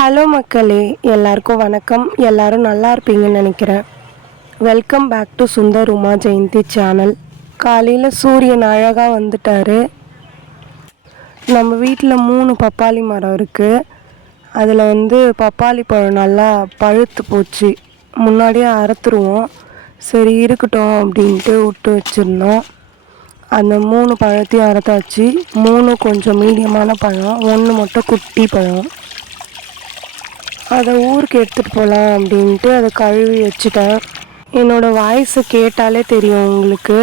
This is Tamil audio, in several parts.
ஹலோ மக்களே, எல்லாருக்கும் வணக்கம். எல்லாரும் நல்லா இருப்பீங்கன்னு நினைக்கிறேன். Welcome back to Sundar Uma Jayanthi channel. காலையில் சூரியன் அழகாக வந்துட்டார். நம்ம வீட்டில் 3 பப்பாளி மரம் இருக்குது. அதில் பப்பாளி பழம் நல்லா பழுத்து போச்சு. முன்னாடியே அறுத்துருவோம், சரி இருக்கட்டும் அப்படின்ட்டு விட்டு வச்சுருந்தோம். அந்த 3 பழத்தையும் அறுத்தாச்சு. 3 கொஞ்சம் மீடியமான பழம், 1 மட்டும் குட்டி பழம். அதை ஊருக்கு எடுத்துகிட்டு போகலாம் அப்படின்ட்டு அதை கழுவி வச்சுட்டேன். என்னோடய வாய்ஸை கேட்டாலே தெரியும் உங்களுக்கு,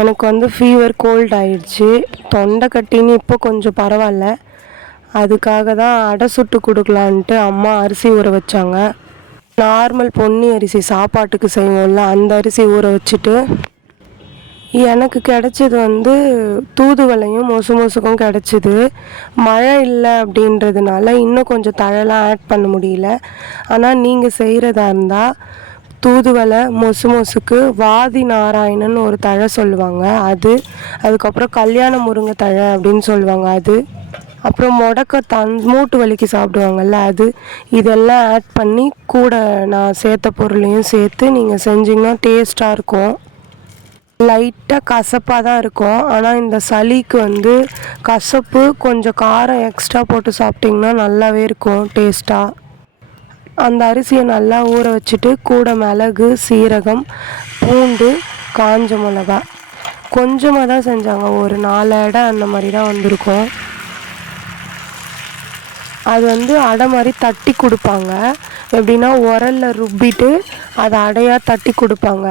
எனக்கு ஃபீவர், கோல்ட் ஆயிடுச்சு. தொண்டை கட்டின்னு இப்போ கொஞ்சம் பரவாயில்ல. அதுக்காக தான் அடை சுட்டு கொடுக்கலான்ட்டு அம்மா அரிசி ஊற வச்சாங்க. நார்மல் பொன்னி அரிசி சாப்பாட்டுக்கு செய்வோம்ல, அந்த அரிசி ஊற வச்சுட்டு எனக்கு கிடச்சது தூதுவளையும் மொசுக்கும் கிடச்சிது. மழை இல்லை அப்படின்றதுனால இன்னும் கொஞ்சம் தழைலாம் ஆட் பண்ண முடியல. ஆனால் நீங்கள் செய்கிறதா இருந்தால் தூதுவளை, மொசுக்கு, வாதி நாராயணன் ஒரு தழை சொல்லுவாங்க, அதுக்கப்புறம் கல்யாண முருங்கை தழை அப்படின்னு சொல்லுவாங்க, அப்புறம் முடக்கத்தான், மூட்டு வலிக்கு சாப்பிடுவாங்கள்ல, இதெல்லாம் ஆட் பண்ணி கூட நான் சேர்த்த பொருளையும் சேர்த்து நீங்கள் செஞ்சிங்கன்னா டேஸ்ட்டாக இருக்கும். லைட்டாக கசப்பாக தான் இருக்கும். ஆனால் இந்த சளிக்கு கசப்பு, கொஞ்சம் காரம் எக்ஸ்ட்ரா போட்டு சாப்பிட்டிங்கன்னா நல்லாவே இருக்கும் டேஸ்ட்டாக. அந்த அரிசியை நல்லா ஊற வச்சுட்டு கூட மிளகு, சீரகம், பூண்டு, காஞ்ச மிளகா கொஞ்சமாக தான் செஞ்சாங்க. ஒரு 4 அடை அந்த மாதிரி தான் வந்திருக்கும். அது அடை மாதிரி தட்டி கொடுப்பாங்க. எப்படின்னா உரலில் ருப்பிட்டு அதை அடையாக தட்டி கொடுப்பாங்க.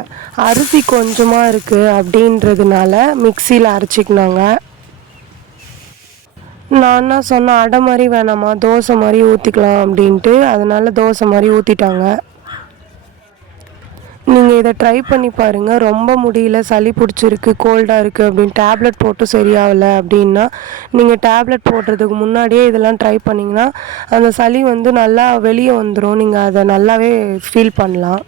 அரிசி கொஞ்சமாக இருக்குது அப்படின்றதுனால மிக்சியில் அரைச்சிக்கினாங்க. நான் என்ன சொன்னேன், அடை மாதிரி வேணாமா, தோசை மாதிரி ஊற்றிக்கலாம் அப்படின்ட்டு, அதனால் தோசை மாதிரி ஊற்றிட்டாங்க. நீங்கள் இதை ட்ரை பண்ணி பாருங்கள். ரொம்ப முடியல, சளி பிடிச்சிருக்கு, கோல்டாக இருக்குது அப்படின்னு டேப்லெட் போட்டு சரியாகலை அப்படின்னா, நீங்கள் டேப்லெட் போடுறதுக்கு முன்னாடியே இதெல்லாம் ட்ரை பண்ணிங்கன்னா அந்த சளி நல்லா வெளியே வந்துடும். நீங்கள் அதை நல்லாவே ஃபீல் பண்ணலாம்.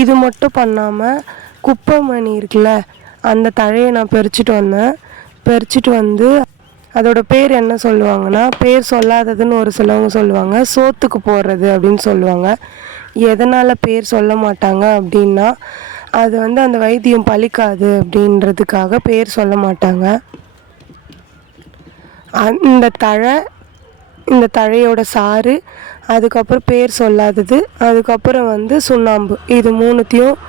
இது மட்டும் பண்ணாமல் குப்பைமணி இருக்குல்ல, அந்த தழையை நான் பறிச்சுட்டு அதோட பேர் என்ன சொல்லுவாங்கன்னா, பேர் சொல்லாததுன்னு ஒரு சிலவங்க சொல்லுவாங்க, சோத்துக்கு போடுறது அப்படின்னு சொல்லுவாங்க. எதனால் பேர் சொல்ல மாட்டாங்க அப்படின்னா, அது அந்த வைத்தியம் பலிக்காது அப்படின்றதுக்காக பேர் சொல்ல மாட்டாங்க. இந்த தழையோட சாறு, அதுக்கப்புறம் பேர் சொல்லாதது, அதுக்கப்புறம் சுண்ணாம்பு, இது 3த்தையும்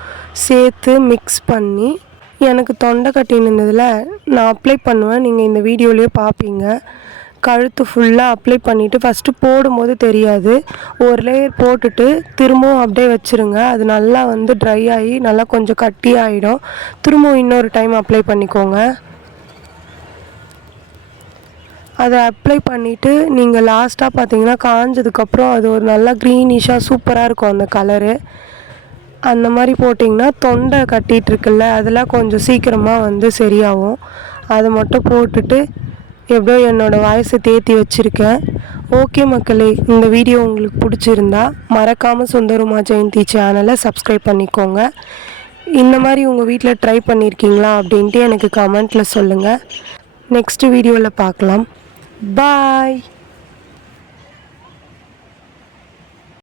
சேர்த்து மிக்ஸ் பண்ணி, எனக்கு தொண்டை கட்டின்னு இருந்ததில் நான் அப்ளை பண்ணுவேன். நீங்கள் இந்த வீடியோலேயே பார்ப்பீங்க. கழுத்து ஃபுல்லாக அப்ளை பண்ணிவிட்டு ஃபஸ்ட்டு போடும்போது தெரியாது, ஒரு லேயர் போட்டுட்டு திரும்பவும் அப்படியே வச்சுருங்க. அது நல்லா ட்ரை ஆகி நல்லா கொஞ்சம் கட்டியாகிடும். திரும்பவும் இன்னொரு டைம் அப்ளை பண்ணிக்கோங்க. அதை அப்ளை பண்ணிவிட்டு நீங்கள் லாஸ்ட்டாக பார்த்தீங்கன்னா காஞ்சதுக்கப்புறம் அது ஒரு நல்லா க்ரீனிஷாக சூப்பராக இருக்கும் அந்த கலரு. அந்த மாதிரி போட்டிங்கன்னா தொண்டை கட்டிகிட்ருக்குல்ல, அதெல்லாம் கொஞ்சம் சீக்கிரமாக சரியாகும். அதை மட்டும் போட்டுட்டு எப்படியோ என்னோடய வாய்ஸை தேற்றி வச்சுருக்கேன். ஓகே மக்களே, இந்த வீடியோ உங்களுக்கு பிடிச்சிருந்தா மறக்காமல் சுந்தருமா ஜெயந்தி சேனலை சப்ஸ்கிரைப் பண்ணிக்கோங்க. இந்த மாதிரி உங்கள் வீட்டில் ட்ரை பண்ணியிருக்கீங்களா அப்படின்ட்டு எனக்கு கமெண்ட்டில் சொல்லுங்கள். நெக்ஸ்ட்டு வீடியோவில் பார்க்கலாம். பாய்.